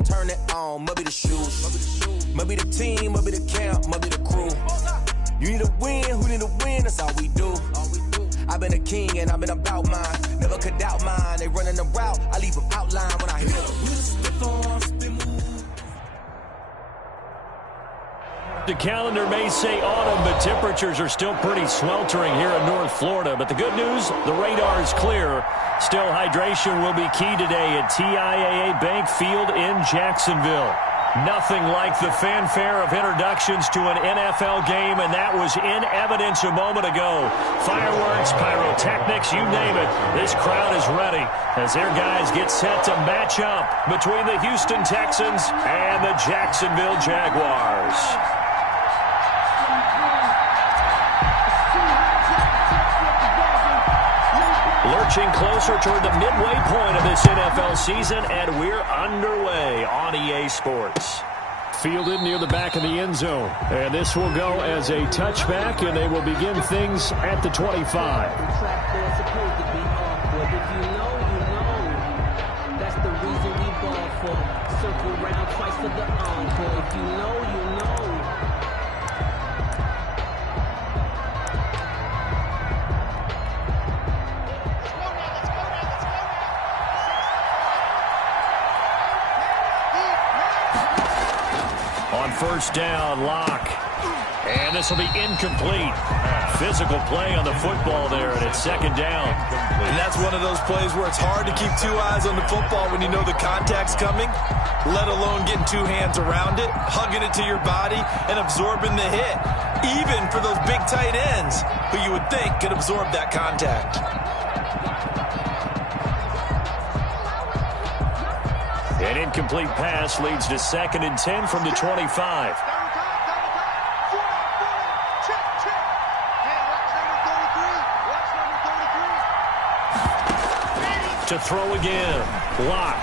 on, turn it on. Maybe the shoes, maybe the team, maybe the camp, maybe the crew. You need a win, who need a win? That's all we do. I've been a king and I've been about mine. Never could doubt mine. They running the route, I leave them outline when I hit them. The calendar may say autumn, but temperatures are still pretty sweltering here in North Florida. But the good news, the radar is clear. Still, hydration will be key today at TIAA Bank Field in Jacksonville. Nothing like the fanfare of introductions to an NFL game, and that was in evidence a moment ago. Fireworks, pyrotechnics, you name it. This crowd is ready as their guys get set to match up between the Houston Texans and the Jacksonville Jaguars. Lurching closer toward the midway point of this NFL season, and we're underway on EA Sports. Fielded near the back of the end zone, and this will go as a touchback, and they will begin things at the 25. That's the reason we ball for. Circle round twice for the encore. If you know, you know. First down, Locke. And this will be incomplete. Physical play on the football there, and it's second down. And that's one of those plays where it's hard to keep two eyes on the football when you know the contact's coming, let alone getting two hands around it, hugging it to your body, and absorbing the hit, even for those big tight ends who you would think could absorb that contact. An incomplete pass leads to 2nd and 10 from the 25. To throw again. Locke.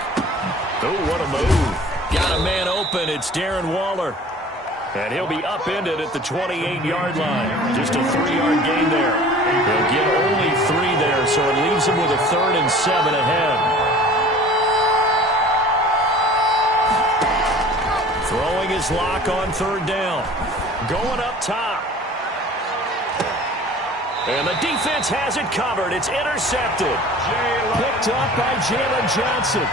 Oh, what a move. Got a man open. It's Darren Waller. And he'll be upended at the 28-yard line. Just a 3-yard gain there. He'll get only 3 there, so it leaves him with a 3rd and 7 ahead. Throwing his Locke on 3rd down. Going up top. And the defense has it covered. It's intercepted. Picked up by Jalen Johnson.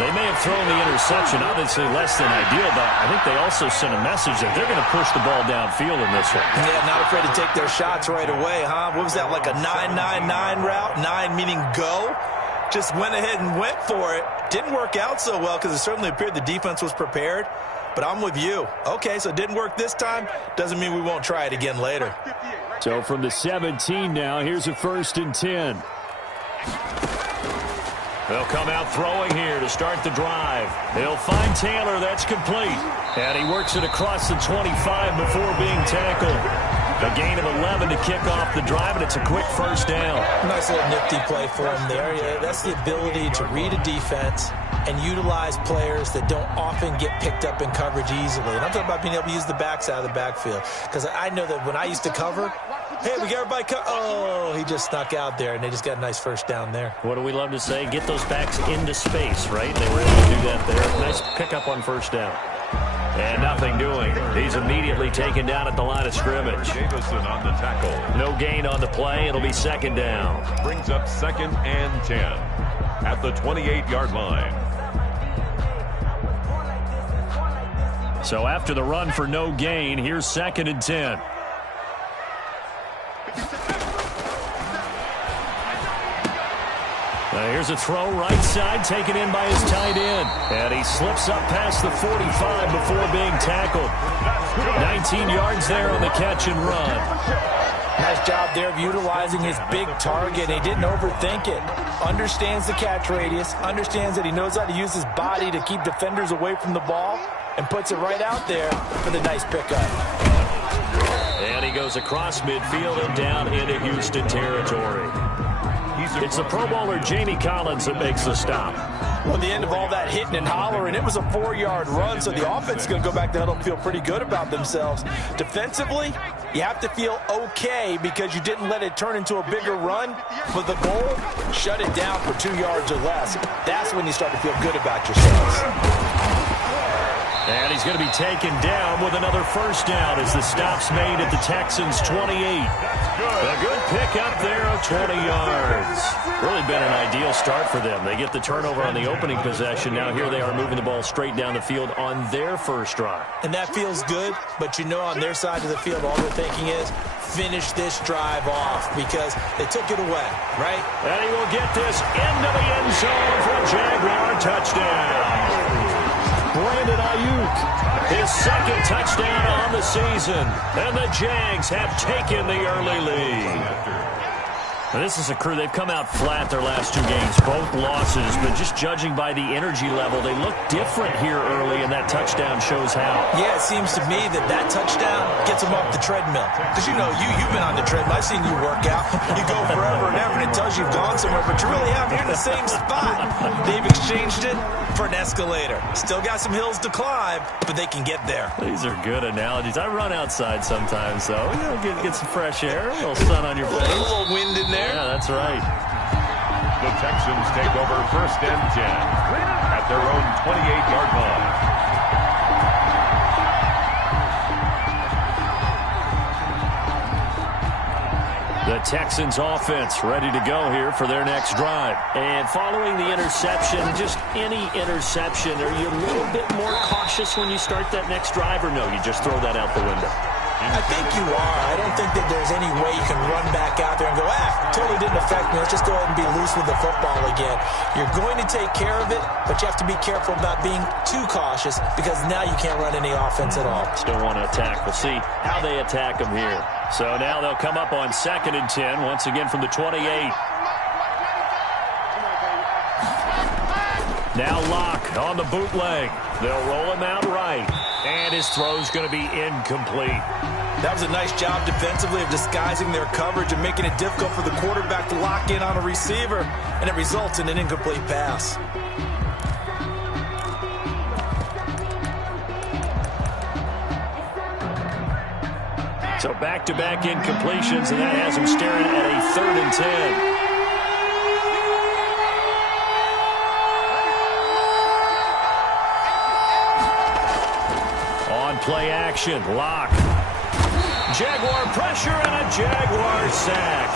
They may have thrown the interception, obviously less than ideal, but I think they also sent a message that they're going to push the ball downfield in this one. Yeah, not afraid to take their shots right away, huh? What was that, like a 9-9-9 route? 9 meaning go? Just went ahead and went for it. Didn't work out so well because it certainly appeared the defense was prepared. But I'm with you. Okay, so it didn't work this time. Doesn't mean we won't try it again later. So from the 17 now, here's a 1st and 10. They'll come out throwing here to start the drive. They'll find Taylor. That's complete. And he works it across the 25 before being tackled. A gain of 11 to kick off the drive, and it's a quick 1st down. Nice little nifty play for him there. Yeah, that's the ability to read a defense and utilize players that don't often get picked up in coverage easily. And I'm talking about being able to use the backs out of the backfield. Because I know that when I used to cover, hey, we got everybody oh, he just snuck out there, and they just got a nice 1st down there. What do we love to say? Get those backs into space, right? They were able to do that there. Nice pickup on 1st down. And nothing doing. He's immediately taken down at the line of scrimmage. Davison on the tackle. No gain on the play. It'll be 2nd down. Brings up 2nd and 10 at the 28-yard line. So after the run for no gain, here's 2nd and 10. Here's a throw right side, taken in by his tight end. And he slips up past the 45 before being tackled. 19 yards there on the catch and run. Nice job there of utilizing his big target. He didn't overthink it. Understands the catch radius. Understands that he knows how to use his body to keep defenders away from the ball. And puts it right out there for the nice pickup. And he goes across midfield and down into Houston territory. It's the Pro Bowler Jamie Collins that makes the stop. Well, the end of all that hitting and hollering, it was a 4-yard run, so the offense is going to go back to huddle and feel pretty good about themselves. Defensively, you have to feel okay because you didn't let it turn into a bigger run. But the goal, shut it down for 2 yards or less. That's when you start to feel good about yourselves. he's going to be taken down with another first down as the stop's made at the Texans' 28. A good pickup there of 20 yards. Really been an ideal start for them. They get the turnover on the opening possession. Now here they are moving the ball straight down the field on their first drive. And that feels good, but you know on their side of the field, all they're thinking is finish this drive off because they took it away, right? And he will get this into the end zone for a Jaguar touchdown. Brandon Ayuk, his second touchdown on the season. And the Jags have taken the early lead. Now, this is a crew, they've come out flat their last two games, both losses, but just judging by the energy level, they look different here early, and that touchdown shows how. Yeah, it seems to me that touchdown gets them off the treadmill. Because, you know, you've been on the treadmill. I've seen you work out. You go forever and ever, and it tells you you've gone somewhere, but you really haven't. You're in the same spot. They've exchanged it for an escalator. Still got some hills to climb, but they can get there. These are good analogies. I run outside sometimes, though. You know, get some fresh air, a little sun on your face. A little wind in there. Yeah, that's right. The Texans take over 1st and 10 at their own 28-yard line. The Texans offense ready to go here for their next drive. And following the interception, just any interception, are you a little bit more cautious when you start that next drive, or no, you just throw that out the window? I think you are. I don't think that there's any way you can run back out there and go, totally didn't affect me. Let's just go ahead and be loose with the football again. You're going to take care of it, but you have to be careful about being too cautious because now you can't run any offense at all. Still want to attack. We'll see how they attack them here. So now they'll come up on 2nd and 10, once again from the 28. Now Locke on the bootleg. They'll roll him out right. And his throw's going to be incomplete. That was a nice job defensively of disguising their coverage and making it difficult for the quarterback to lock in on a receiver. And it results in an incomplete pass. So back-to-back incompletions, and that has him staring at a 3rd and 10. Play action, Locke. Jaguar pressure and a Jaguar sack.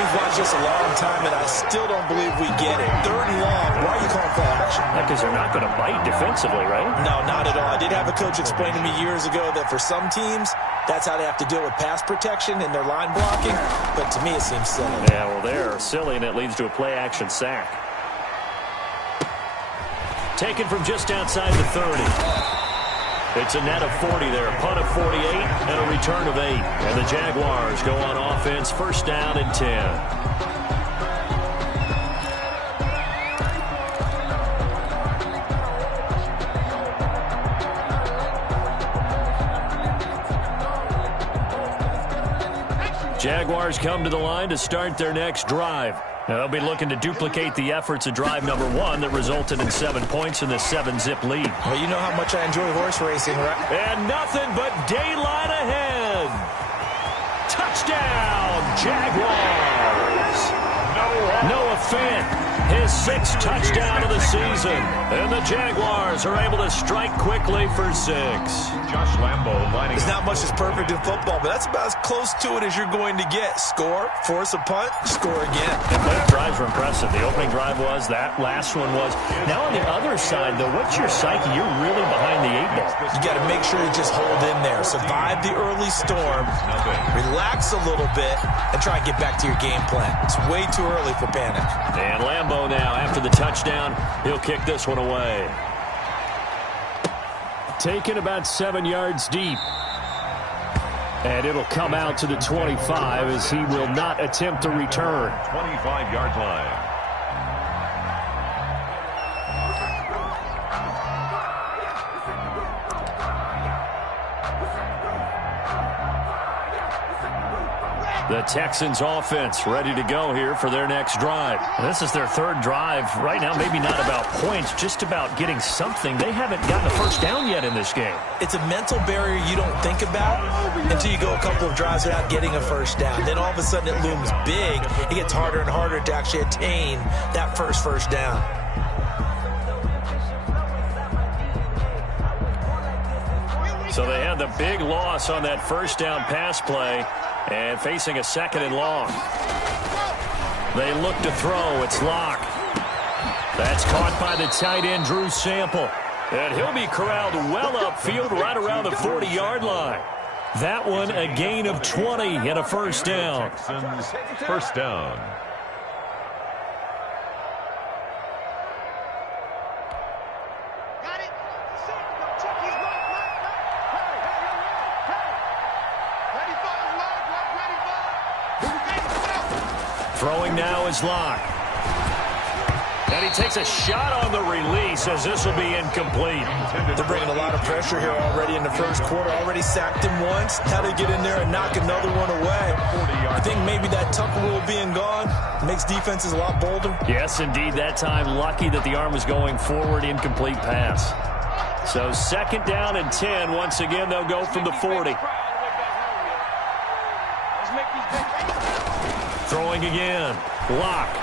We've watched this a long time, and I still don't believe we get it. 3rd and long. Why are you calling play action? Because they're not going to bite defensively, right? No, not at all. I did have a coach explain to me years ago that for some teams, that's how they have to deal with pass protection and their line blocking. But to me, it seems silly. Yeah, well, they're silly, and it leads to a play action sack. Taken from just outside the 30. It's a net of 40 there, a punt of 48, and a return of 8. And the Jaguars go on offense, 1st down and 10. Jaguars come to the line to start their next drive. Now, they'll be looking to duplicate the efforts of drive number 1 that resulted in 7 points in the 7-zip lead. Well, you know how much I enjoy horse racing, right? And nothing but daylight ahead. Touchdown, Jaguars. Noah Fant, his 6th touchdown of the season. And the Jaguars are able to strike quickly for 6. Josh Lambo lining There's not much that's perfect in football, but that's about as close to it as you're going to get. Score, force a punt, score again. And both drives were impressive. The opening drive was, that last one was. Now on the other side, though, what's your psyche? You're really behind the 8 ball. You got to make sure you just hold in there. Survive the early storm, relax a little bit, and try and get back to your game plan. It's way too early for panic. And Lambo now, after the touchdown, he'll kick this one away. Taken about 7 yards deep. And it'll come out to the 25 as he will not attempt a return. 25-yard line. The Texans offense ready to go here for their next drive. This is their 3rd drive. Right now, maybe not about points, just about getting something. They haven't gotten a first down yet in this game. It's a mental barrier you don't think about until you go a couple of drives without getting a first down. Then all of a sudden it looms big. It gets harder and harder to actually attain that first down. So they had the big loss on that first down pass play and facing a 2nd and long. They look to throw. It's Locke. That's caught by the tight end, Drew Sample. And he'll be corralled well upfield right around the 40-yard line. That one a gain of 20 and a first down. Texans, first down. Throwing now is Locke. And he takes a shot on the release as this will be incomplete. They're bringing a lot of pressure here already in the first quarter. Already sacked him once. How to get in there and knock another one away. I think maybe that Tucker rule being gone makes defenses a lot bolder. Yes, indeed. That time, lucky that the arm was going forward. Incomplete pass. So 2nd down and 10. Once again, they'll go from the 40. Throwing again. Locke.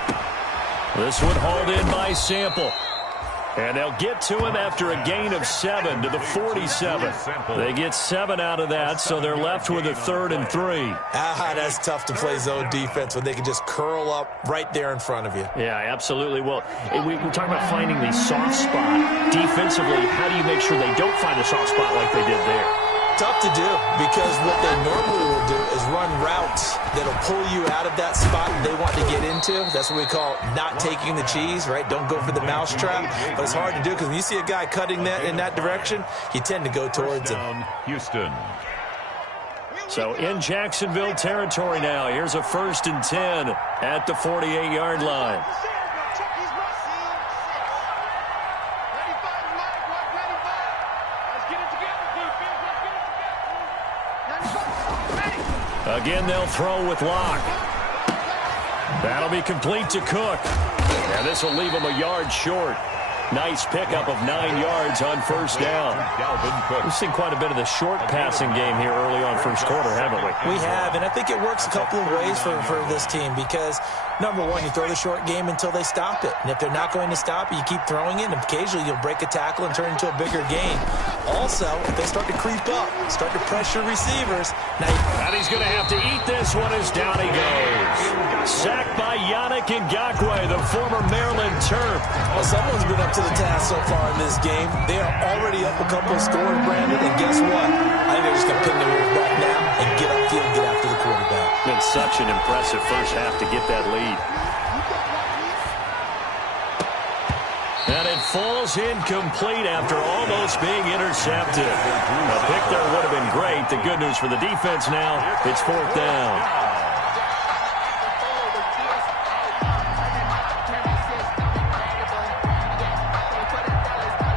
This one hauled in by Sample. And they'll get to him after a gain of 7 to the 47. They get 7 out of that, so they're left with a 3rd and 3. That's tough to play zone defense when they can just curl up right there in front of you. Yeah, absolutely. Well, we talk about finding the soft spot. Defensively, how do you make sure they don't find the soft spot like they did there? Tough to do, because what they normally will do is run routes that'll pull you out of that spot they want to get into. That's what we call not taking the cheese, right? Don't go for the mousetrap. But it's hard to do because when you see a guy cutting that in that direction, you tend to go towards him. Houston. So in Jacksonville territory now. Here's a 1st and 10 at the 48-yard line. Again, they'll throw with Locke. That'll be complete to Cook. And this will leave him a yard short. Nice pickup of 9 yards on first down. We've seen quite a bit of the short passing game here early on first quarter, haven't we? We have, and I think it works a couple of ways for this team because, number one, you throw the short game until they stop it. And if they're not going to stop it, you keep throwing it, and occasionally you'll break a tackle and turn it into a bigger gain. Also, if they start to creep up, start to pressure receivers. And he's going to have to eat this one as down he goes. Sacked by Yannick Ngakoue, the former Maryland Terp. Well, someone's been up to the task so far in this game. They are already up a couple of scores, Brandon, and guess what? I think they're just going to pin their ears back now and get upfield and get after the quarterback. Been such an impressive first half to get that lead. And it falls incomplete after almost being intercepted. A pick there would have been great. The good news for the defense now, it's 4th down.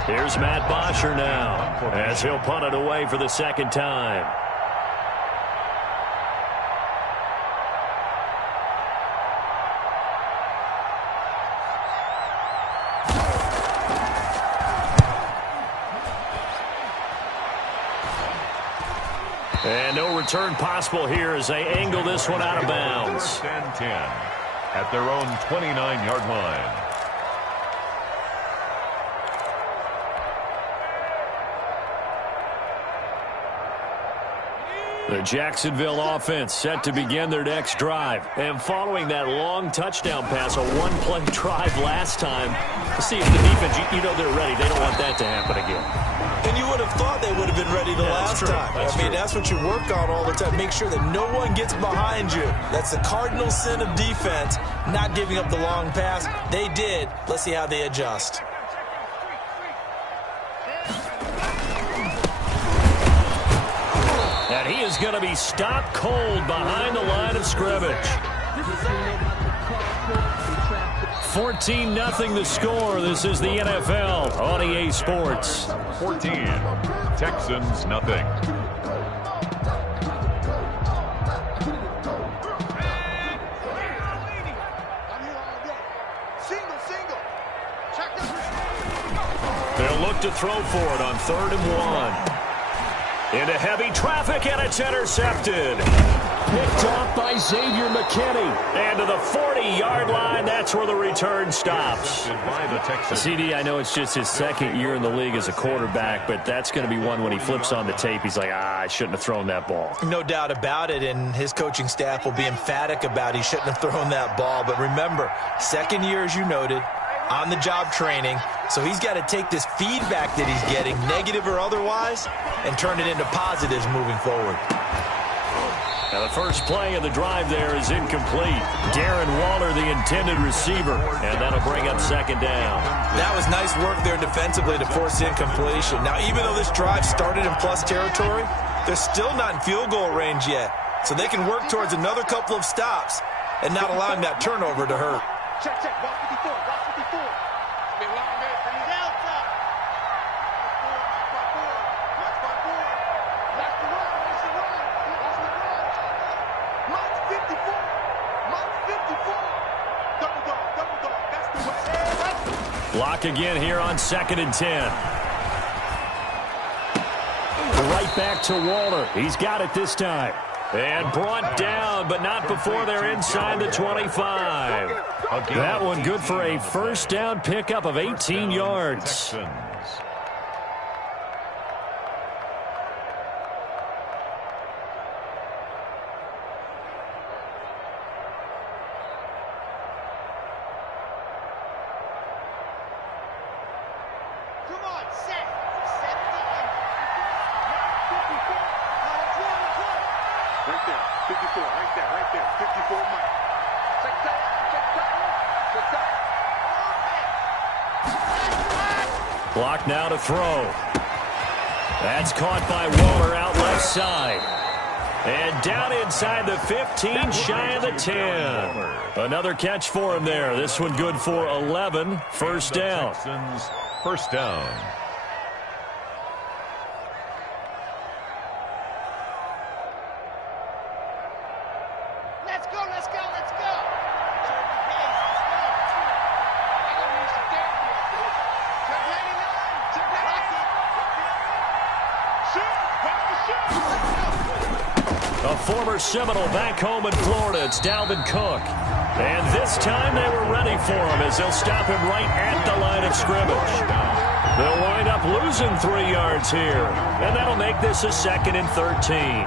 Here's Matt Bosher now as he'll punt it away for the 2nd time. And no return possible here as they angle this one out of bounds. 1st and 10 at their own 29-yard line. The Jacksonville offense set to begin their next drive. And following that long touchdown pass, a one-play drive last time, let's see if the defense, you know they're ready. They don't want that to happen again. And you would have thought they would have been ready the last time. I mean, that's what you work on all the time. Make sure that no one gets behind you. That's the cardinal sin of defense, not giving up the long pass. They did. Let's see how they adjust. And he is going to be stopped cold behind the line of scrimmage. 14-0 the score. This is the NFL on EA Sports. 14, Texans nothing. They'll look to throw for it on 3rd and 1. Into heavy traffic, and it's intercepted. picked off by Xavier McKinney. And to the 40-yard line, that's where the return stops. CD, I know it's just his second year in the league as a quarterback, but that's going to be one when he flips on the tape, he's like, I shouldn't have thrown that ball. No doubt about it, and his coaching staff will be emphatic about he shouldn't have thrown that ball. But remember, second year, as you noted, on-the-job training, so he's got to take this feedback that he's getting, negative or otherwise, and turn it into positives moving forward. Now the first play of the drive there is incomplete. Darren Waller, the intended receiver, and that'll bring up second down. That was nice work there defensively to force incompletion. Now, even though this drive started in plus territory, they're still not in field goal range yet, so they can work towards another couple of stops and not allowing that turnover to hurt. Check, check, watch 54, watch 54. Big long day from the outside. Watch my board. Watch the run, watch the run. Watch the run. March 54. March 54. Double dog, that's the way. Block again here on 2nd and 10. Right back to Waller. He's got it this time. And brought down, but not before they're inside the 25. That one good for a first down pickup of 18 yards. Block now to throw. That's caught by Waller out left side. And down inside the 15, shy of the 10. Another catch for him there. This one good for 11. First down. First down. Let's go, let's go, let's go. A former Seminole back home in Florida. It's Dalvin Cook. And this time they were ready for him as they'll stop him right at the line of scrimmage. They'll wind up losing 3 yards here. And that'll make this a 2nd and 13.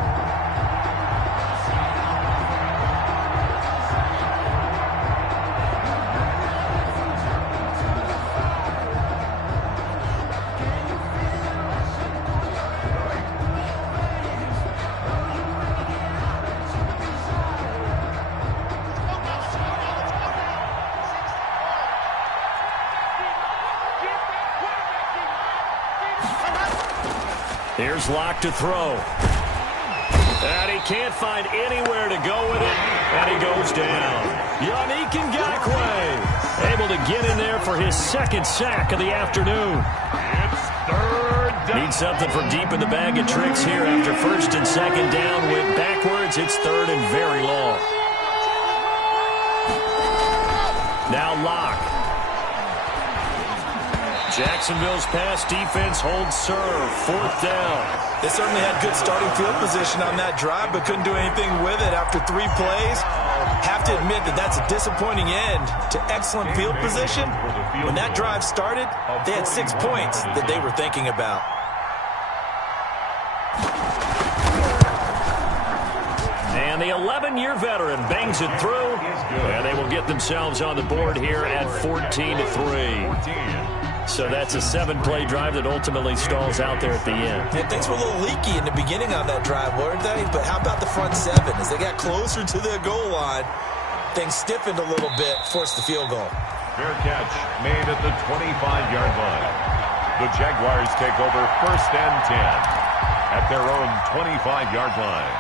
Here's Locke to throw. And he can't find anywhere to go with it. And he goes down. Yannick Ngakoue able to get in there for his 2nd sack of the afternoon. It's 3rd down. Need something from deep in the bag of tricks here after 1st and 2nd down. Went backwards. It's 3rd and very long. Now Locke. Jacksonville's pass defense holds serve. 4th down. They certainly had good starting field position on that drive, but couldn't do anything with it after 3 plays. Have to admit that that's a disappointing end to excellent field position. When that drive started, they had 6 points that they were thinking about. And the 11-year veteran bangs it through. And they will get themselves on the board here at 14-3. So that's a 7-play drive that ultimately stalls out there at the end. Yeah, things were a little leaky in the beginning on that drive, weren't they? But how about the front 7? As they got closer to their goal line, things stiffened a little bit, forced the field goal. Fair catch made at the 25-yard line. The Jaguars take over 1st and 10 at their own 25-yard line.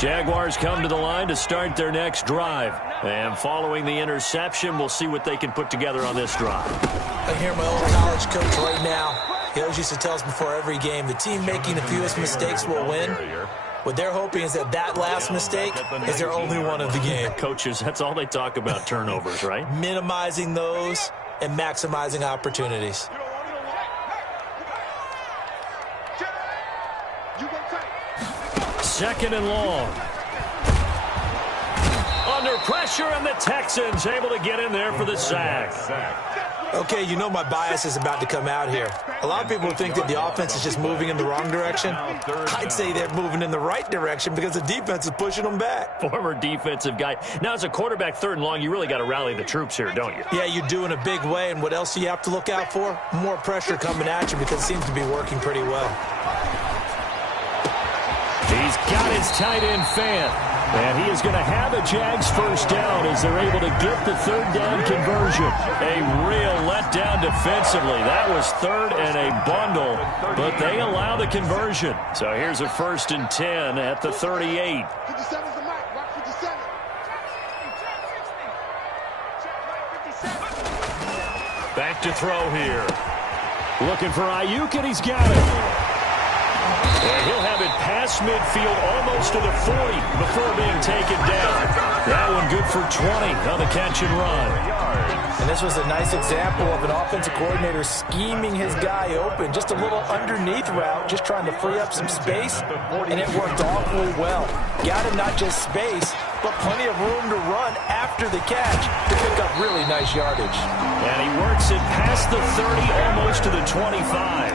Jaguars come to the line to start their next drive. And following the interception, we'll see what they can put together on this drive. I hear my old college coach right now. He always used to tell us before every game, the team making the fewest mistakes will win. What they're hoping is that that last mistake is their only one of the game. Coaches, that's all they talk about, turnovers, right? Minimizing those and maximizing opportunities. second and long. Under pressure, and the Texans able to get in there for the sack. Okay, you know my bias is about to come out here. A lot of people think that the offense is just moving in the wrong direction. I'd say they're moving in the right direction because the defense is pushing them back. Former defensive guy. Now, as a quarterback, third and long, you really got to rally the troops here, don't you? Yeah, you do in a big way, and what else do you have to look out for? More pressure coming at you because it seems to be working pretty well. He's got his tight end fan. And he is going to have a Jags first down as they're able to get the third down conversion. A real letdown defensively. That was third and a bundle, but they allow the conversion. So here's a 1st and 10 at the 38. 57's the mic. Watch 57. Back to throw here. Looking for Ayuk, and he's got it. And he'll have it past midfield almost to the 40 before being taken down. That one good for 20 on the catch and run. And this was a nice example of an offensive coordinator scheming his guy open. Just a little underneath route, just trying to free up some space, and it worked awfully well. Got him not just space, but plenty of room to run after the catch to pick up really nice yardage. And he works it past the 30, almost to the 25.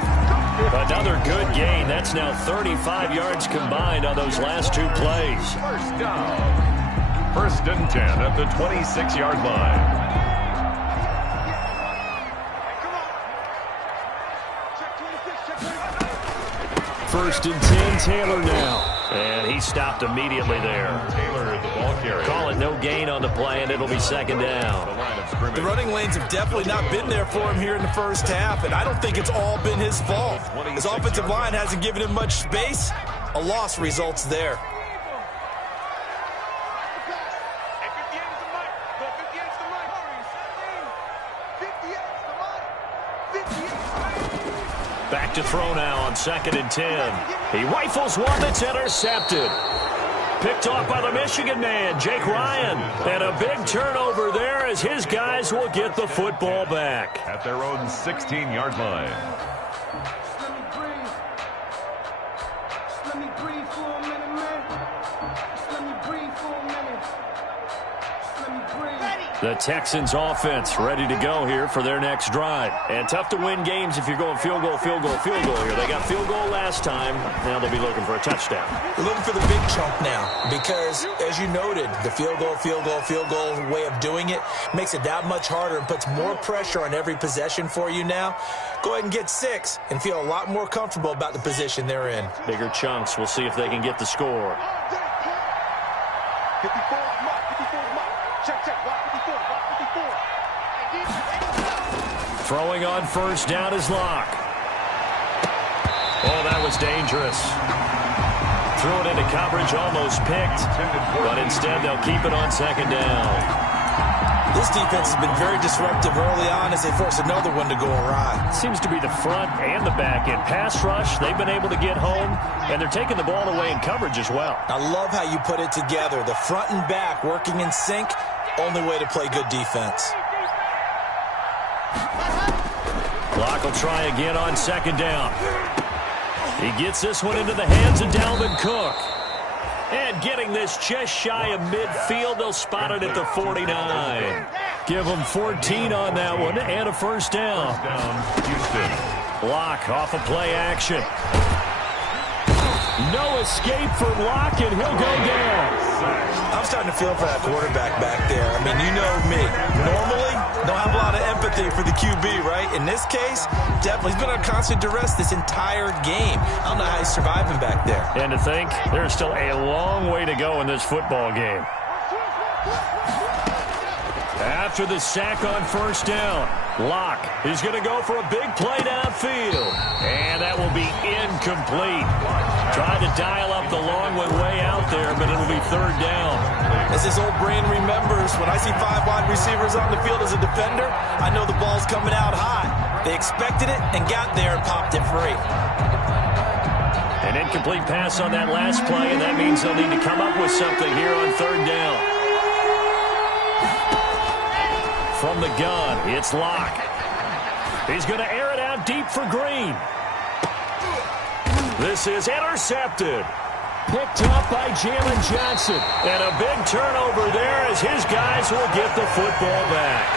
Another good gain. That's now 35 yards combined on those last two plays. First down. 1st and 10 at the 26-yard line. First and 10, Taylor now. And he stopped immediately there. Taylor, the ball carrier. Call it no gain on the play, and it'll be 2nd down. The running lanes have definitely not been there for him here in the first half, and I don't think it's all been his fault. His offensive line hasn't given him much space. A loss results there. Back to throw now on 2nd and 10. He rifles one that's intercepted. Picked off by the Michigan man, Jake Ryan. And a big turnover there as his guys will get the football back. At their own 16-yard line. The Texans offense ready to go here for their next drive. And tough to win games if you're going field goal, field goal, field goal here. They got field goal last time. Now they'll be looking for a touchdown. They're looking for the big chunk now because, as you noted, the field goal, field goal, field goal way of doing it makes it that much harder and puts more pressure on every possession for you now. Go ahead and get 6 and feel a lot more comfortable about the position they're in. Bigger chunks. We'll see if they can get the score. 54, mark, 54, mark. Check, block 54, block 54. Throwing on 1st down is Locke. Oh, that was dangerous. Threw it into coverage, almost picked. But instead, they'll keep it on 2nd down. This defense has been very disruptive early on as they force another one to go awry. Seems to be the front and the back end. Pass rush, they've been able to get home, and they're taking the ball away in coverage as well. I love how you put it together. The front and back working in sync, only way to play good defense. Locke will try again on 2nd down. He gets this one into the hands of Dalvin Cook. And getting this just shy of midfield, they'll spot it at the 49. Give them 14 on that one and a 1st down. Houston. Locke off of play action. No escape from Locke, and he'll go down. I'm starting to feel for that quarterback back there. I mean, you know me. Normally, don't have a lot of empathy for the QB, right? In this case, definitely. He's been under constant duress this entire game. I don't know how he's surviving back there. And to think, there's still a long way to go in this football game. After the sack on 1st down, Locke is going to go for a big play downfield. And that will be incomplete. Tried to dial up the long one way out there, but it'll be 3rd down. As his old brain remembers, when I see 5 wide receivers on the field as a defender, I know the ball's coming out high. They expected it and got there and popped it free. An incomplete pass on that last play, and that means they'll need to come up with something here on 3rd down. From the gun, it's Locke. He's going to air it out deep for Green. This is intercepted. Picked up by Jalen Johnson. And a big turnover there as his guys will get the football back.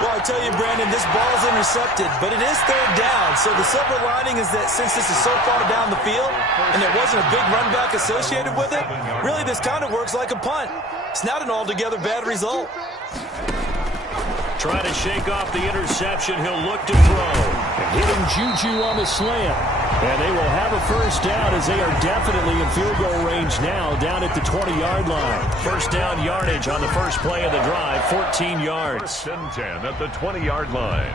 Well, I tell you, Brandon, this ball is intercepted, but it is third down. So the silver lining is that since this is so far down the field and there wasn't a big run back associated with it, really this kind of works like a punt. It's not an altogether bad result. Trying to shake off the interception, he'll look to throw. Hitting Juju on the slant. And they will have a first down as they are definitely in field goal range now, down at the 20-yard line. First down yardage on the first play of the drive, 14 yards. First and 10 at the 20-yard line.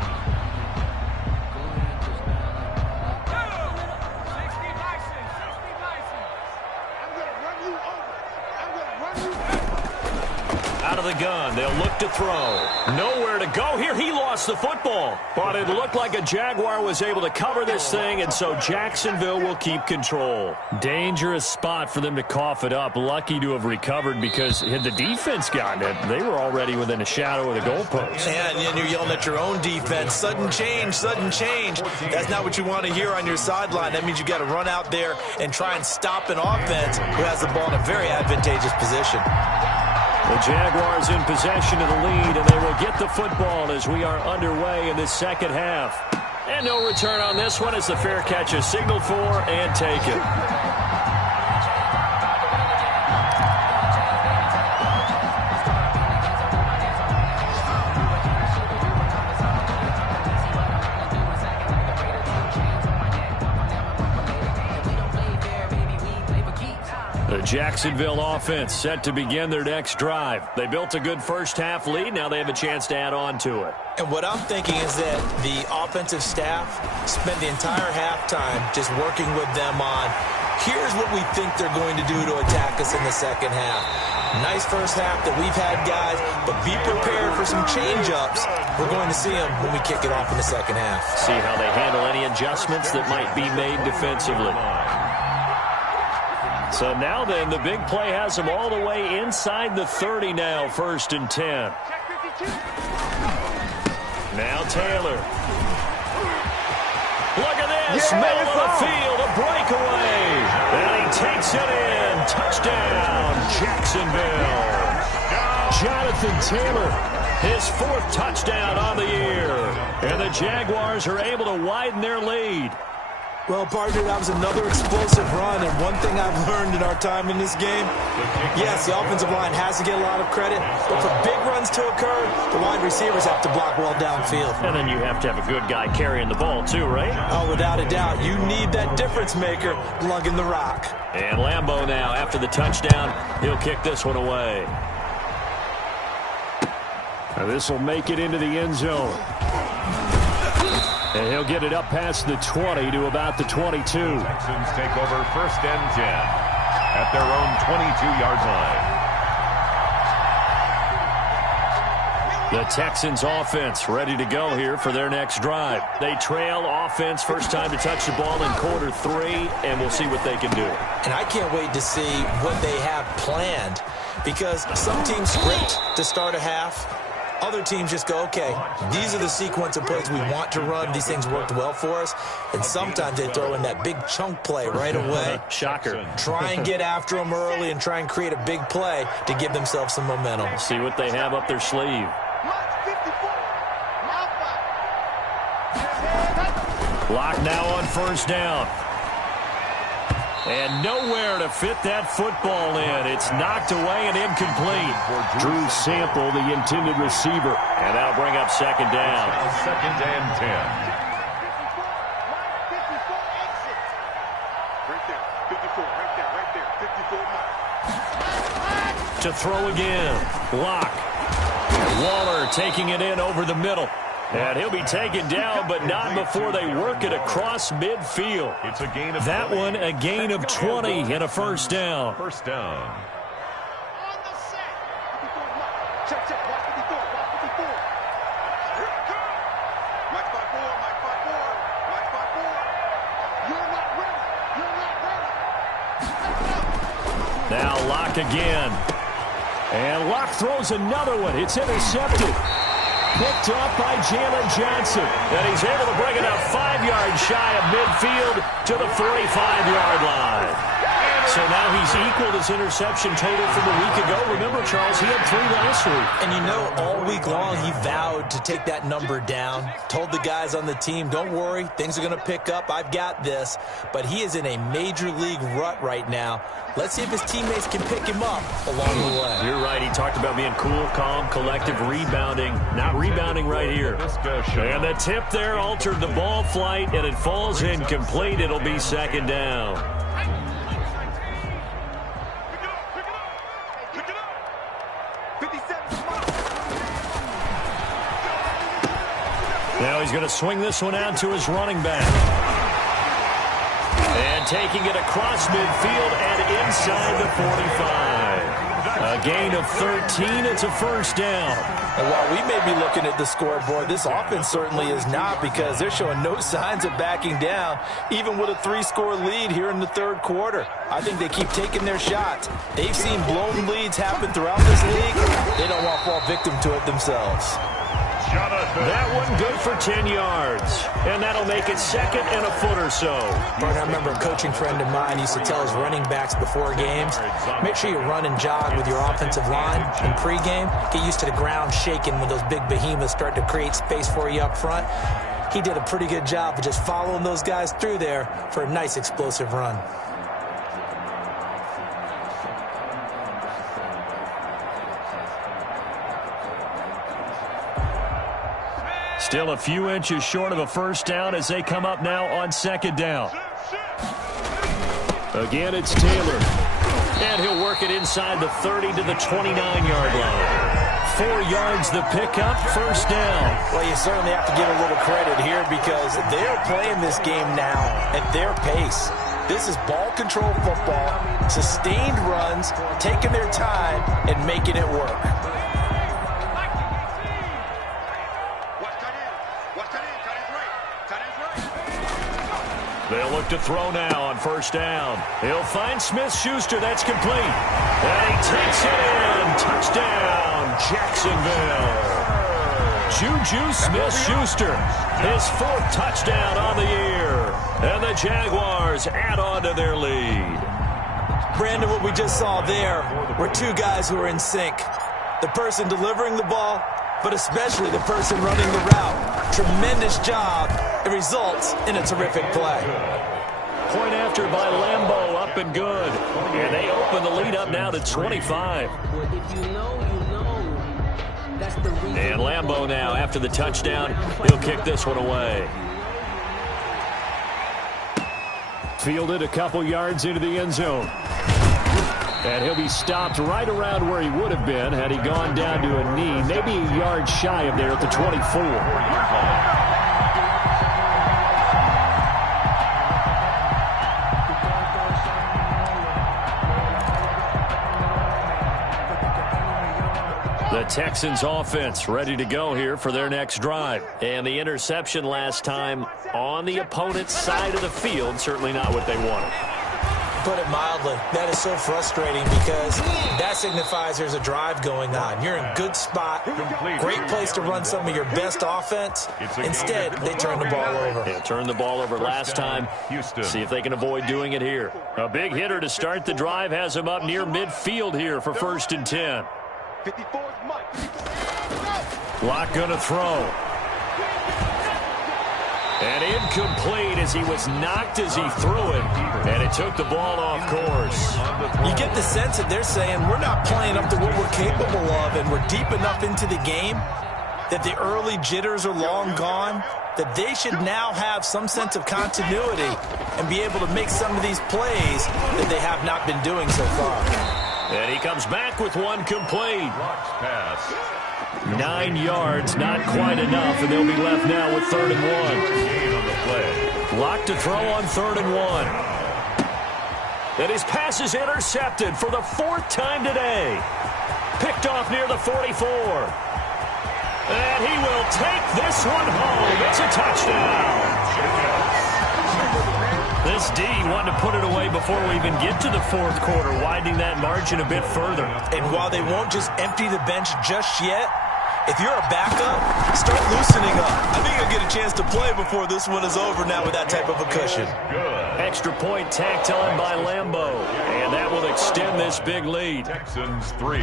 Out of the gun, they'll look to throw. Nowhere to go here. He lost the football. But it looked like a Jaguar was able to cover this thing, and so Jacksonville will keep control. Dangerous spot for them to cough it up. Lucky to have recovered because had the defense gotten it, they were already within a shadow of the goalpost. And then you're yelling at your own defense. Sudden change, sudden change. That's not what you want to hear on your sideline. That means you got to run out there and try and stop an offense who has the ball in a very advantageous position. The Jaguars in possession of the lead, and they will get the football as we are underway in this second half. And no return on this one as the fair catch is signaled for and taken. The Jacksonville offense set to begin their next drive. They built a good first-half lead. Now they have a chance to add on to it. And what I'm thinking is that the offensive staff spent the entire halftime just working with them on, here's what we think they're going to do to attack us in the second half. Nice first half that we've had, guys, but be prepared for some change-ups. We're going to see them when we kick it off in the second half. See how they handle any adjustments that might be made defensively. So now then, the big play has them all the way inside the 30 now, 1st and 10. Now Taylor. Look at this, middle of the field, a breakaway. And he takes it in. Touchdown, Jacksonville. Jonathan Taylor, his 4th touchdown on the year. And the Jaguars are able to widen their lead. Well, partner, that was another explosive run, and one thing I've learned in our time in this game, yes, the offensive line has to get a lot of credit, but for big runs to occur, the wide receivers have to block well downfield. And then you have to have a good guy carrying the ball too, right? Oh, without a doubt. You need that difference maker lugging the rock. And Lambeau now, after the touchdown, he'll kick this one away. Now this will make it into the end zone. And he'll get it up past the 20 to about the 22. Texans take over 1st and 10 at their own 22-yard line. The Texans offense ready to go here for their next drive. They trail offense, first time to touch the ball in quarter 3, and we'll see what they can do. And I can't wait to see what they have planned, because some teams script to start a half. Other teams just go, okay, these are the sequence of plays we want to run. These things worked well for us. And sometimes they throw in that big chunk play right away. Shocker. Try and get after them early and try and create a big play to give themselves some momentum. See what they have up their sleeve. Lock now on first down. And nowhere to fit that football in. It's knocked away and incomplete. Drew Sample, the intended receiver. And that'll bring up second down. 2nd and 10. To throw again. Lock. Waller taking it in over the middle. And he'll be taken down, but not before they work it across midfield. It's a gain of that 20. one, a gain of 20 and a first down. First down. Now Locke again. And Locke throws another one. It's intercepted. Picked up by Jalen Johnson. And he's able to bring it up 5 yards shy of midfield to the 45-yard line. So now he's equaled his interception total from a week ago. Remember, Charles, he had 3 last week. And you know, all week long he vowed to take that number down. Told the guys on the team, don't worry, things are going to pick up. I've got this. But he is in a major league rut right now. Let's see if his teammates can pick him up along the way. You're right. He talked about being cool, calm, collective, rebounding. Not rebounding right here. And the tip there altered the ball flight, and it falls incomplete. It'll be second down. Now he's going to swing this one out to his running back. And taking it across midfield and inside the 45. A gain of 13. It's a first down. And while we may be looking at the scoreboard, this offense certainly is not, because they're showing no signs of backing down, even with a 3-score lead here in the third quarter. I think they keep taking their shots. They've seen blown leads happen throughout this league. They don't want to fall victim to it themselves. That one good for 10 yards. And that'll make it second and a foot or so. Martin, I remember a coaching friend of mine used to tell his running backs before games, make sure you run and jog with your offensive line in pregame. Get used to the ground shaking when those big behemoths start to create space for you up front. He did a pretty good job of just following those guys through there for a nice explosive run. Still a few inches short of a first down as they come up now on second down. Again, it's Taylor. And he'll work it inside the 30 to the 29-yard line. 4 yards the pickup, first down. Well, you certainly have to give a little credit here, because they're playing this game now at their pace. This is ball control football, sustained runs, taking their time and making it work. They'll look to throw now on first down. He'll find Smith-Schuster. That's complete. And he takes it in. Touchdown, Jacksonville. Juju Smith-Schuster, his 4th touchdown on the year. And the Jaguars add on to their lead. Brandon, what we just saw there were 2 guys who are in sync. The person delivering the ball, but especially the person running the route. Tremendous job. It results in a terrific play. Point after by Lambo, up and good. And they open the lead up now to 25. And Lambo now, after the touchdown, he'll kick this one away. Fielded a couple yards into the end zone. And he'll be stopped right around where he would have been had he gone down to a knee, maybe a yard shy of there at the 24. The Texans offense ready to go here for their next drive. And the interception last time on the opponent's side of the field, certainly not what they wanted. Put it mildly, that is so frustrating, because that signifies there's a drive going on. You're in good spot, great place to run some of your best offense. Instead, they turn the ball over. Yeah, turned the ball over last time. See if they can avoid doing it here. A big hitter to start the drive has him up near midfield here for 1st and 10. Locke gonna throw. And incomplete as he was knocked as he threw it. And it took the ball off course. You get the sense that they're saying we're not playing up to what we're capable of, and we're deep enough into the game that the early jitters are long gone, that they should now have some sense of continuity and be able to make some of these plays that they have not been doing so far. And he comes back with one complete. 9 yards, not quite enough, and they'll be left now with 3rd and 1. Locke to throw on 3rd and 1. And his pass is intercepted for the 4th time today. Picked off near the 44. And he will take this one home. It's a touchdown. This D wanted to put it away before we even get to the 4th quarter, widening that margin a bit further. And while they won't just empty the bench just yet, If you're a backup, start loosening up. I think you'll get a chance to play before this one is over now with that type of a cushion. Extra point tacked on by Lambeau, and that will extend this big lead. Texans 3.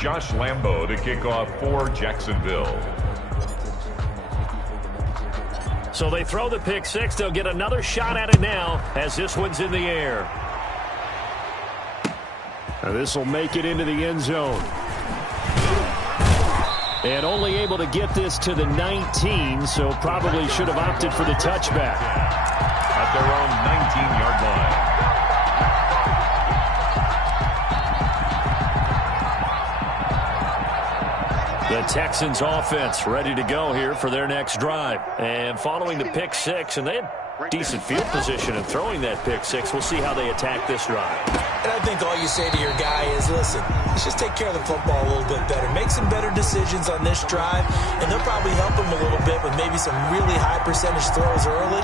Josh Lambeau to kick off for Jacksonville. So they throw the pick six. They'll get another shot at it now as this one's in the air. This will make it into the end zone. And only able to get this to the 19, so probably should have opted for the touchback. At their own 19-yard line. The Texans offense ready to go here for their next drive. And following the pick six, and they had decent field position in throwing that pick six. We'll see how they attack this drive. And I think all you say to your guy is, listen, let's just take care of the football a little bit better. Make some better decisions on this drive, and they'll probably help him a little bit with maybe some really high percentage throws early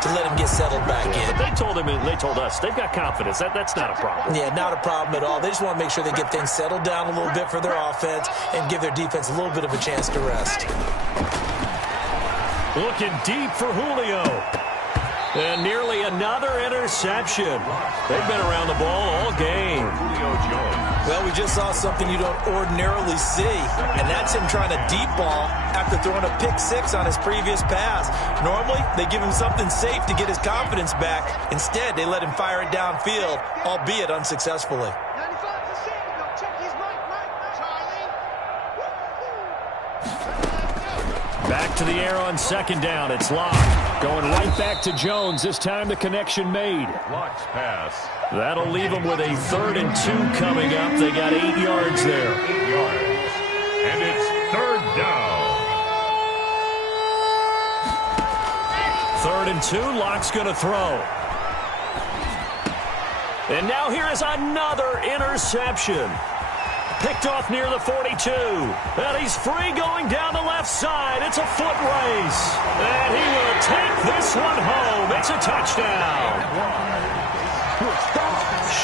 to let him get settled back in. But they told him, and they told us, they've got confidence. That's not a problem. Yeah, not a problem at all. They just want to make sure they get things settled down a little bit for their offense and give their defense a little bit of a chance to rest. Looking deep for Julio. And nearly another interception. They've been around the ball all game. Julio Jones. Well, we just saw something you don't ordinarily see, and that's him trying to deep ball after throwing a pick six on his previous pass. Normally, they give him something safe to get his confidence back. Instead, they let him fire it downfield, albeit unsuccessfully. Back to the air on second down. It's Locke. Going right back to Jones. This time the connection made. Locke's pass. That'll leave them with a 3rd and 2 coming up. They got 8 yards there. 8 yards. And it's 3rd down. 3rd and 2. Locke's going to throw. And now here is another interception. Picked off near the 42. And he's free going down the left side. It's a foot race. And he will take this one home. It's a touchdown.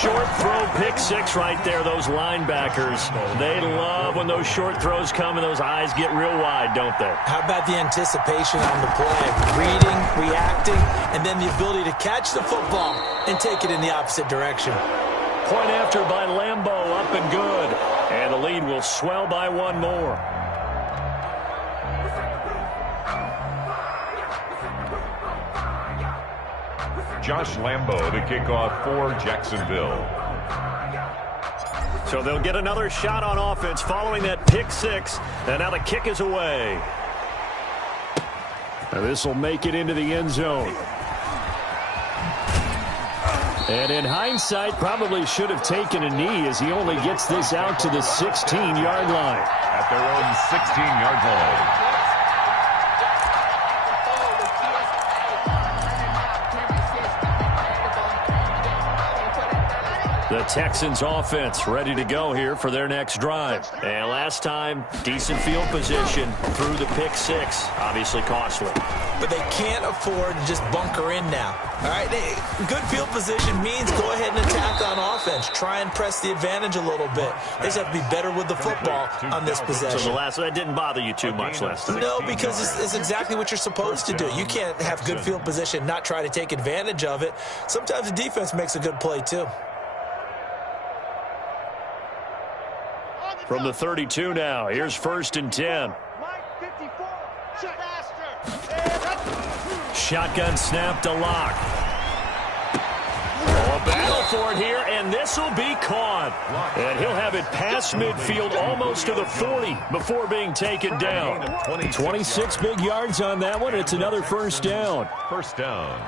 Short throw, pick six right there. Those linebackers, they love when those short throws come and those eyes get real wide, don't they? How about the anticipation on the play? Reading, reacting, and then the ability to catch the football and take it in the opposite direction. Point after by Lambeau, up and good. And the lead will swell by one more. Josh Lambeau to kick off for Jacksonville. So they'll get another shot on offense following that pick six. And now the kick is away. This will make it into the end zone. And in hindsight, probably should have taken a knee as he only gets this out to the 16-yard line. At their own 16-yard line. The Texans offense ready to go here for their next drive. And last time, decent field position through the pick six. Obviously costly. But they can't afford to just bunker in now. All right, good field position means go ahead and attack on offense. Try and press the advantage a little bit. They just have to be better with the football on this possession. So that didn't bother you too much last time? No, because it's exactly what you're supposed to do. You can't have good field position, not try to take advantage of it. Sometimes the defense makes a good play too. From the 32 now, here's 1st and 10. Shotgun snap to Locke. Oh, battle for it here, and this will be caught. And he'll have it past midfield almost to the 40 before being taken down. 26 big yards on that one. It's another first down. First down.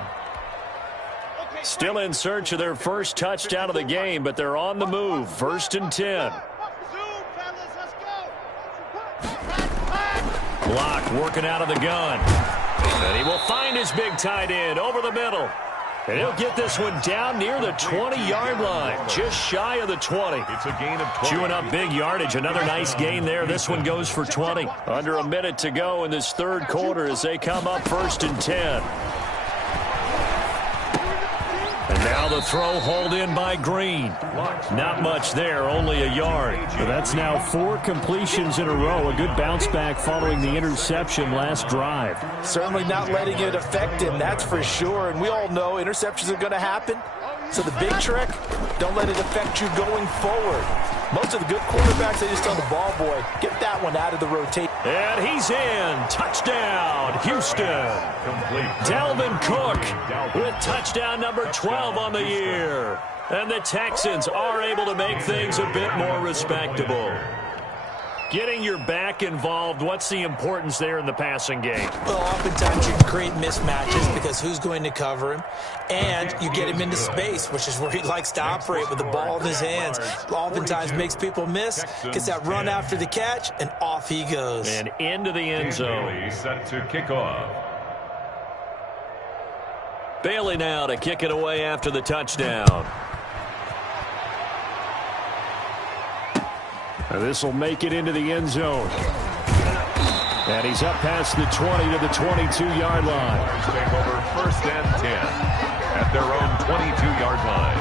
Still in search of their first touchdown of the game, but they're on the move. 1st and 10. Locke working out of the gun. And he will find his big tight end over the middle. And he'll get this one down near the 20-yard line, just shy of the 20. It's a gain of 20. Chewing up big yardage. Another nice gain there. This one goes for 20. Under a minute to go in this third quarter as they come up 1st and 10. And Now the throw hauled in by Green. Not much there, only a yard. But that's now 4 completions in a row. A good bounce back following the interception last drive. Certainly not letting it affect him, that's for sure. And we all know interceptions are going to happen. So the big trick, don't let it affect you going forward. Most of the good quarterbacks, they just tell the ball boy, get that one out of the rotation. And he's in. Touchdown, Houston. Complete. Dalvin Cook with touchdown number 12 on the year. And the Texans are able to make things a bit more respectable. Getting your back involved, what's the importance there in the passing game? Well, oftentimes you can create mismatches because who's going to cover him? And you get him into space, which is where he likes to operate with the ball in his hands. Oftentimes makes people miss, gets that run after the catch, and off he goes. And into the end zone. Set to kick off. Bailey now to kick it away after the touchdown. This will make it into the end zone. And he's up past the 20 to the 22-yard line. Take over 1st and 10 at their own 22-yard line.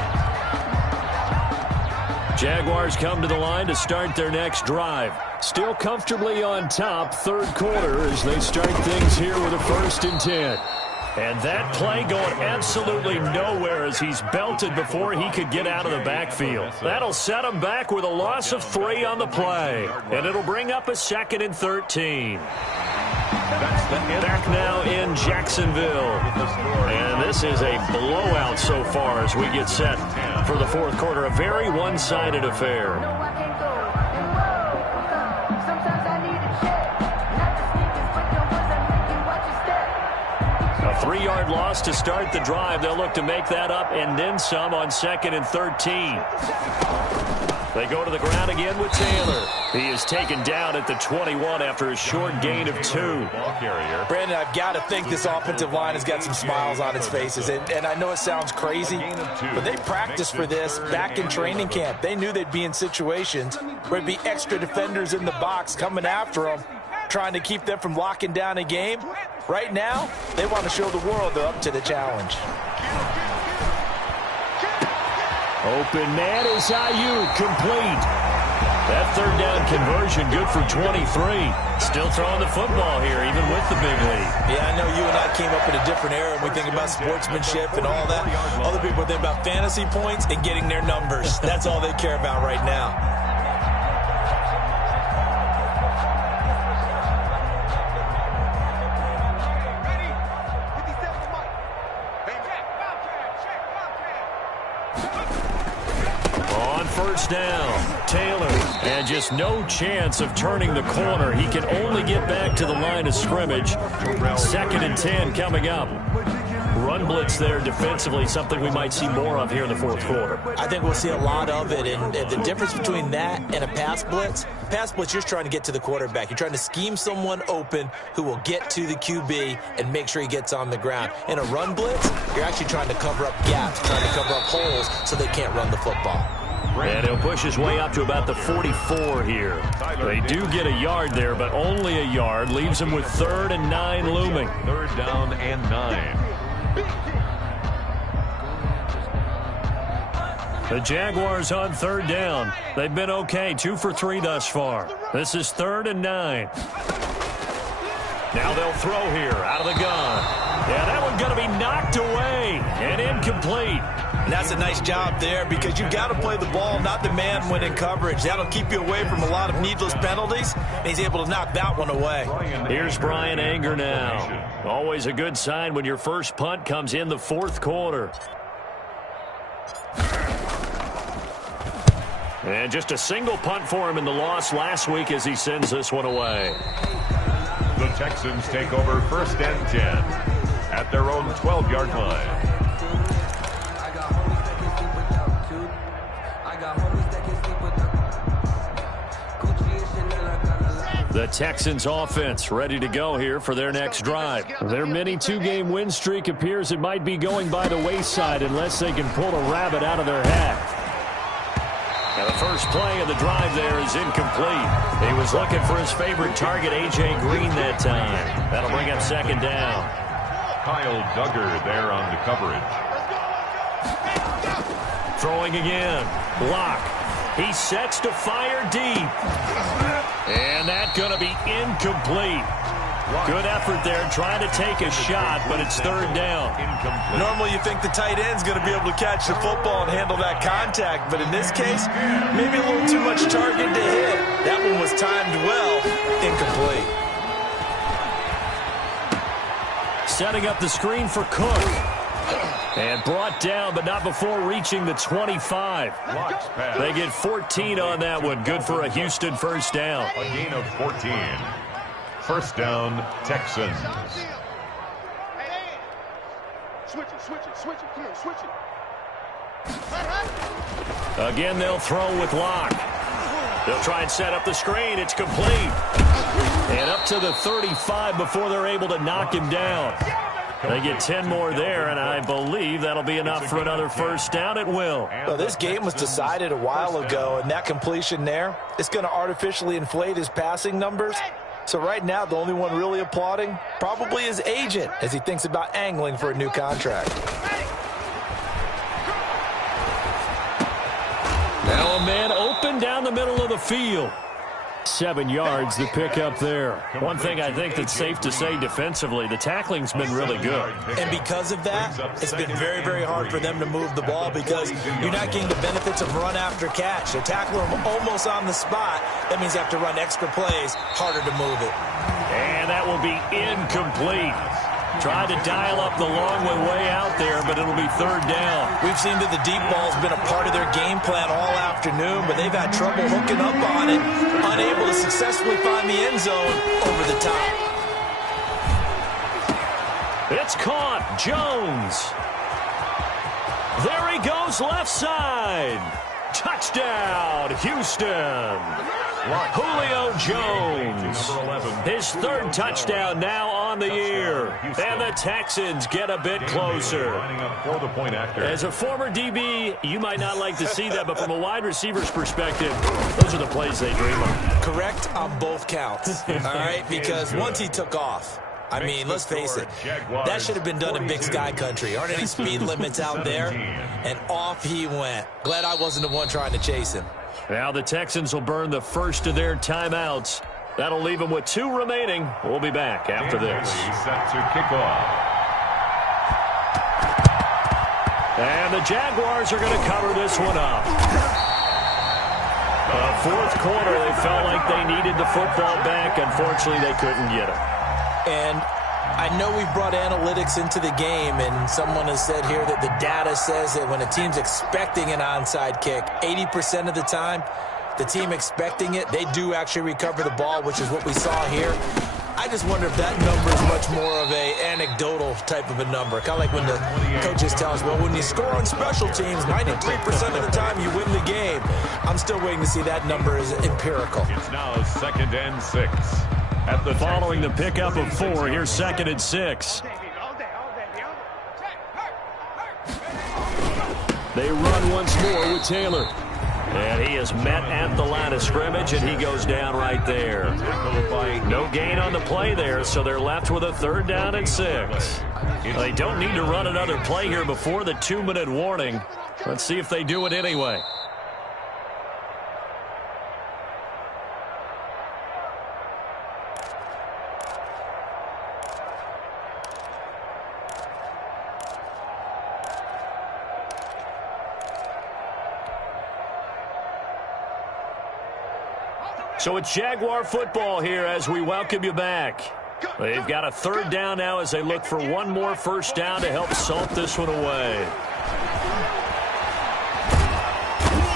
Jaguars come to the line to start their next drive. Still comfortably on top, 3rd quarter as they start things here with a 1st and 10. And that play going absolutely nowhere as he's belted before he could get out of the backfield. That'll set him back with a loss of 3 on the play. And it'll bring up a 2nd and 13. Back now in Jacksonville. And this is a blowout so far as we get set for the 4th quarter. A very one-sided affair. A 3-yard loss to start the drive. They'll look to make that up and then some on 2nd and 13. They go to the ground again with Taylor. He is taken down at the 21 after a short gain of 2. Brandon, I've got to think this offensive line has got some smiles on its faces. And I know it sounds crazy, but they practiced for this back in training camp. They knew they'd be in situations where there'd be extra defenders in the box coming after them, trying to keep them from locking down a game. Right now, they want to show the world they're up to the challenge. Open man is Ayuk, complete. That 3rd down conversion good for 23. Still throwing the football here, even with the big lead. Yeah, I know you and I came up in a different era, and we think about sportsmanship and all that. Other people think about fantasy points and getting their numbers. That's all they care about right now. Down, Taylor, and just no chance of turning the corner. He can only get back to the line of scrimmage. 2nd and 10 coming up. Run blitz there defensively, something we might see more of here in the 4th quarter. I think we'll see a lot of it, and the difference between that and a pass blitz, you're just trying to get to the quarterback. You're trying to scheme someone open who will get to the QB and make sure he gets on the ground. In a run blitz, you're actually trying to cover up gaps, trying to cover up holes so they can't run the football. And he'll push his way up to about the 44 here. They do get a yard there, but only a yard. Leaves him with 3rd and 9 looming. 3rd down and 9. The Jaguars on 3rd down. They've been okay, 2 for 3 thus far. This is 3rd and 9. Now they'll throw here out of the gun. Yeah, that one's going to be knocked away and incomplete. And that's a nice job there because you've got to play the ball, not the man when in coverage. That'll keep you away from a lot of needless penalties, and he's able to knock that one away. Here's Brian Anger now. Always a good sign when your first punt comes in the 4th quarter. And just a single punt for him in the loss last week as he sends this one away. The Texans take over 1st and 10 at their own 12-yard line. The Texans offense ready to go here for their next drive. Their mini 2-game win streak appears it might be going by the wayside unless they can pull a rabbit out of their hat. Now the first play of the drive there is incomplete. He was looking for his favorite target, A.J. Green, that time. That'll bring up 2nd down. Kyle Duggar there on the coverage. Throwing again. Locke. He sets to fire deep. And that's going to be incomplete. Good effort there trying to take a shot, but it's third down. Normally you think the tight end's going to be able to catch the football and handle that contact, but in this case, maybe a little too much target to hit. That one was timed well. Incomplete. Setting up the screen for Cook. And brought down, but not before reaching the 25. They get 14 on that one. Good for a Houston first down. A gain of 14. First down, Texans. Switch it. Come on, switch it. Again, they'll throw with Locke. They'll try and set up the screen. It's complete. And up to the 35 before they're able to knock him down. They get 10 more there, and I believe that'll be enough for another first down. It will. Well, this game was decided a while ago, and that completion there is going to artificially inflate his passing numbers. So right now, the only one really applauding probably his agent as he thinks about angling for a new contract. Now a man open down the middle of the field. 7 yards to pick up there. One thing I think that's safe to say defensively, the tackling's been really good. And because of that, it's been very, very hard for them to move the ball because you're not getting the benefits of run after catch. They tackle them almost on the spot. That means they have to run extra plays, harder to move it. And that will be incomplete. Tried to dial up the long way out there, but it'll be third down. We've seen that the deep ball's been a part of their game plan all afternoon, but they've had trouble hooking up on it, unable to successfully find the end zone over the top. It's caught. Jones. There he goes left side. Touchdown, Houston. Julio Jones. His third touchdown now on the year. And the Texans get a bit closer. As a former DB, you might not like to see that, but from a wide receiver's perspective, those are the plays they dream of. Correct on both counts, all right? Because once he took off, I mean, let's face it, that should have been done in Big Sky country. Aren't any speed limits out there? And off he went. Glad I wasn't the one trying to chase him. Now the Texans will burn the first of their timeouts. That'll leave them with 2 remaining. We'll be back after this. Set to kick off. And the Jaguars are going to cover this one up. Fourth quarter, they felt like they needed the football back. Unfortunately, they couldn't get it. And I know we've brought analytics into the game, and someone has said here that the data says that when a team's expecting an onside kick, 80% of the time, the team expecting it, they do actually recover the ball, which is what we saw here. I just wonder if that number is much more of a anecdotal type of a number. Kind of like when the coaches tell us, well, when you score on special teams, 93% of the time you win the game. I'm still waiting to see that number is empirical. It's now 2nd and 6. At the Following the pickup of 4, here's 2nd and 6. They run once more with Taylor. And he is met at the line of scrimmage, and he goes down right there. No gain on the play there, so they're left with a 3rd down and 6. They don't need to run another play here before the 2-minute warning. Let's see if they do it anyway. So it's Jaguar football here as we welcome you back. They've got a 3rd down now as they look for one more first down to help salt this one away.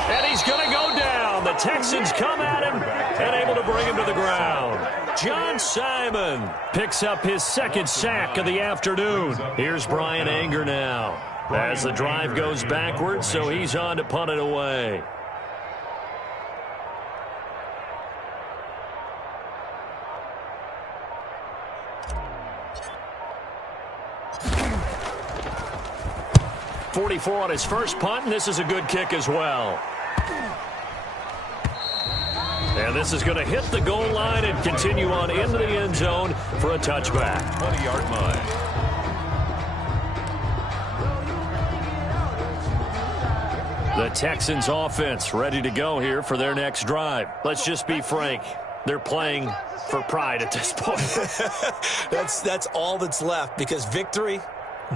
And he's going to go down. The Texans come at him and able to bring him to the ground. John Simon picks up his 2nd sack of the afternoon. Here's Brian Anger now as the drive goes backwards, so he's on to punt it away. .44 on his first punt, and this is a good kick as well. And this is going to hit the goal line and continue on into the end zone for a touchback. 20-yard line. The Texans offense ready to go here for their next drive. Let's just be frank. They're playing for pride at this point. That's all that's left, because victory,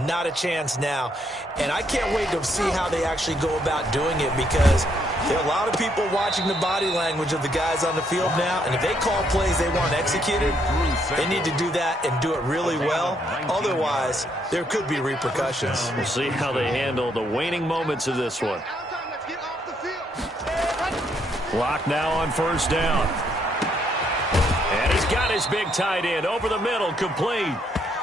not a chance now. And I can't wait to see how they actually go about doing it, because there are a lot of people watching the body language of the guys on the field now, and if they call plays they want executed, they need to do that and do it really well. Otherwise, there could be repercussions. We'll see how they handle the waning moments of this one. Clock now on first down. And he's got his big tight end over the middle, complete.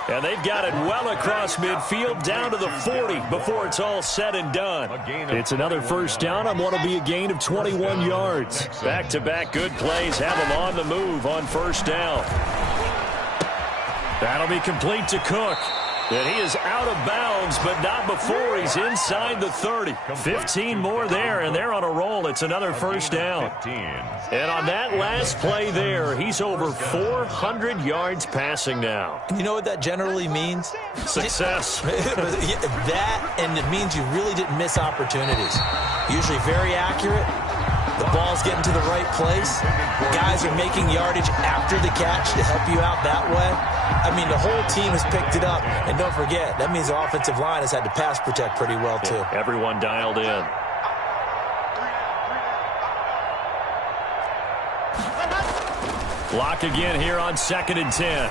And they've got it well across midfield down to the 40 before it's all said and done. It's another first down on what will be a gain of 21 yards. Back-to-back good plays have them on the move on first down. That'll be complete to Cook. And he is out of bounds, but not before he's inside the 30. 15 more there, and they're on a roll. It's another first down. And on that last play there, he's over 400 yards passing now. You know what that generally means? Success. That, and it means you really didn't miss opportunities. Usually very accurate. The ball's getting to the right place. Guys are making yardage after the catch to help you out that way. I mean, the whole team has picked it up. And don't forget, that means the offensive line has had to pass protect pretty well, too. Yeah, everyone dialed in. Lock again here on 2nd and 10.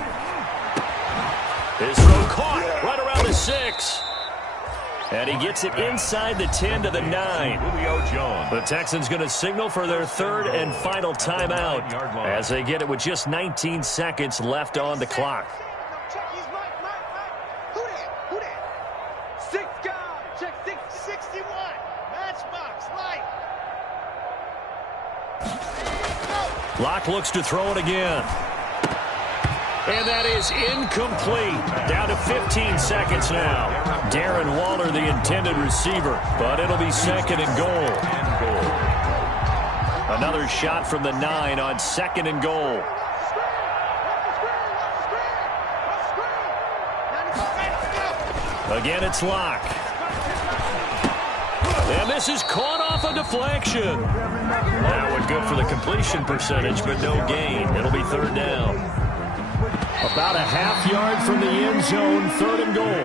His throw caught right around the 6. And he gets it inside the 10 to the 9. The Texans going to signal for their third and final timeout as they get it with just 19 seconds left on the clock. Locke looks to throw it again. And that is incomplete. Down to 15 seconds now. Darren Waller, the intended receiver, but it'll be 2nd and goal. Another shot from the 9 on 2nd and goal. Again, it's Locke. And this is caught off a deflection. That one good for the completion percentage, but no gain. It'll be 3rd down. About a half yard from the end zone, 3rd and goal.